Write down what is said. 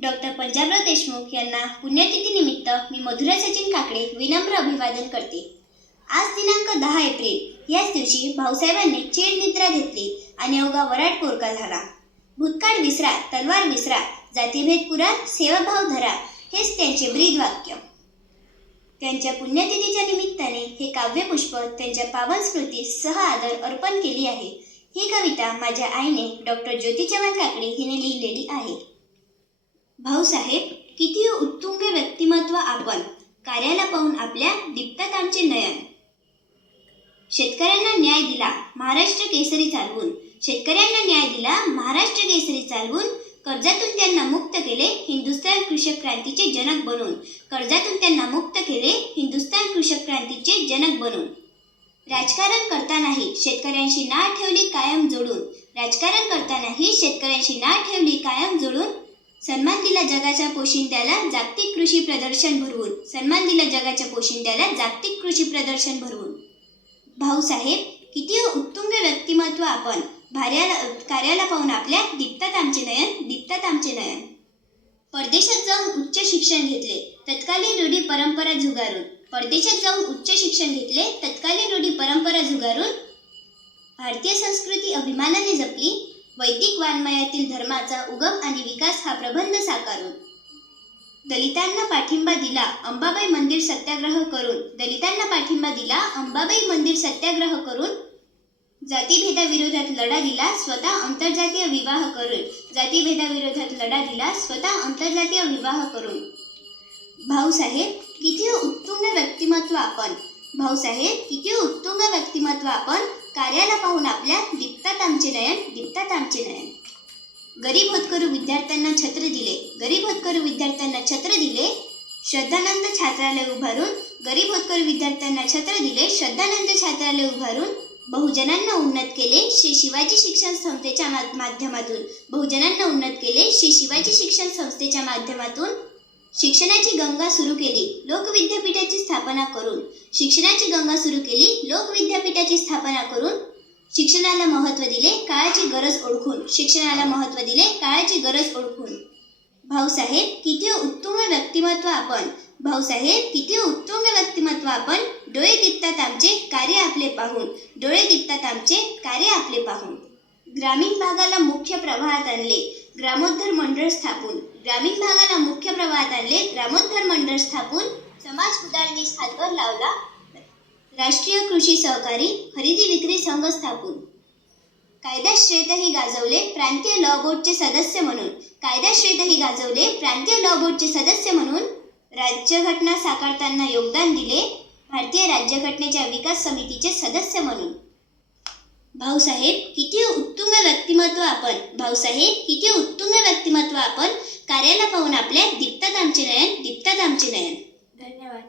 Doctor Panjabrao Deshmukh यांना पुण्यतिथीनिमित्त मी मधुरा सचिन काकडे विनम्र अभिवादन करते। आज दिनांक 10 एप्रिल याच दिवशी भाऊसाहेबांनी चेड निद्रा घेतली आणि अवघा वराट पोरका झाला। भूतकाळ विसरा, तलवार विसरा, जातीभेद पुरा, सेवाभाव धरा, हेच त्यांचे ब्रीद वाक्य। त्यांच्या पुण्यतिथीच्या निमित्ताने हे काव्यपुष्प त्यांच्या पावन स्मृतीस सह आदर अर्पण केली आहे। ही कविता माझ्या आईने डॉक्टर ज्योती चव्हाण काकडे हिने लिहिलेली आहे। भाऊसाहेब, किती उत्तुंग व्यक्तिमत्व आपण, कार्याला पाहून आपल्या दीप्तात आमचे नयन। शेतकऱ्यांना न्याय दिला महाराष्ट्र केसरी चालवून, शेतकऱ्यांना न्याय दिला महाराष्ट्र केसरी चालवून, कर्जातून त्यांना मुक्त केले हिंदुस्थान कृषक क्रांतीचे जनक बनून, कर्जातून त्यांना मुक्त केले हिंदुस्थान कृषक क्रांतीचे जनक बनून। राजकारण करतानाही शेतकऱ्यांशी नाळ ठेवली कायम जोडून, राजकारण करतानाही शेतकऱ्यांशी नाळ ठेवली कायम जोडून, सन्मान दिला जगाच्या पोशिंद्याला जागतिक कृषी प्रदर्शन भरवून, सन्मान दिला जगाच्या पोशिंद्याला जागतिक कृषी प्रदर्शन भरवून। भाऊसाहेब, किती उत्तुंग व्यक्तिमत्व आपण, कार्याला पाहून आपल्या दीप्तात आमचे नयन, दीप्तात आमचे नयन। परदेशात जाऊन उच्च शिक्षण घेतले तत्कालीन रूढी परंपरा झुगारून, परदेशात जाऊन उच्च शिक्षण घेतले तत्कालीन रूढी परंपरा झुगारून, भारतीय संस्कृती अभिमानाने जपली वैदिक वाङ्मयातील धर्माचा उगम आणि विकास हा प्रबंध साकारून, दलितांना पाठिंबा दिला अंबाबाई मंदिर सत्याग्रह करून, दलितांना पाठिंबा दिला अंबाबाई मंदिर सत्याग्रह करून, जातीभेदाविरोधात लढा दिला स्वतः आंतरजातीय विवाह करून, जातीभेदाविरोधात लढा दिला स्वतः आंतरजातीय विवाह करून। भाऊसाहेब, किती उत्तुंग व्यक्तिमत्व आपण, भाऊसाहेब, किती उत्तुंग व्यक्तिमत्व आपण, कार्याला पाहून आपल्या दीप्तात आमचे नयन, दीप्तात आमचे नयन। गरीब होतकरू विद्यार्थ्यांना छत्र दिले, गरीब होतकरू विद्यार्थ्यांना छत्र दिले श्रद्धानंद छात्रालय उभारून, गरीब होतकरू विद्यार्थ्यांना छत्र दिले श्रद्धानंद छात्रालय उभारून, बहुजनांना उन्नत केले श्री शिवाजी शिक्षण संस्थेच्या माध्यमातून, बहुजनांना उन्नत केले श्री शिवाजी शिक्षण संस्थेच्या माध्यमातून, शिक्षणाची गंगा सुरू केली लोकविद्यापीठाची स्थापना करून, शिक्षणाची गंगा सुरू केली लोकविद्यापीठाची स्थापना करून, शिक्षणाला महत्त्व दिले काळाची गरज ओळखून, शिक्षणाला महत्त्व दिले काळाची गरज ओळखून। भाऊसाहेब, किती उत्तुंग व्यक्तिमत्व आपण, भाऊसाहेब, किती उत्तुंग व्यक्तिमत्व आपण, डोळे दिपतात आमचे कार्य आपले पाहून, डोळे दिपतात आमचे कार्य आपले पाहून। ग्रामीण भागाला मुख्य प्रवाहात आणले ग्रामोद्धार मंडळ स्थापून, ग्रामीण भागाला मुख्य प्रवाहात आणले ग्रामोद्धार मंडळ स्थापून, समाज उदारणीस हातभार लावला राष्ट्रीय कृषी सहकारी खरेदी विक्री संघ स्थापून, कायदा श्रेयही गाजवले प्रांतीय लॉ बोर्डचे सदस्य म्हणून, कायदा श्रेयही गाजवले प्रांतीय लॉ बोर्डचे सदस्य म्हणून, राज्यघटना साकारताना योगदान दिले भारतीय राज्यघटनेच्या विकास समितीचे सदस्य म्हणून। भाऊसाहेब, किती उत्तुंग व्यक्तिमत्व आपण, भाऊसाहेब, किती उत्तुंग व्यक्तिमत्व आपण, कार्याला पाहून आपल्या दीप्तात आमचे नयन, दीप्तात आमचे नयन। धन्यवाद।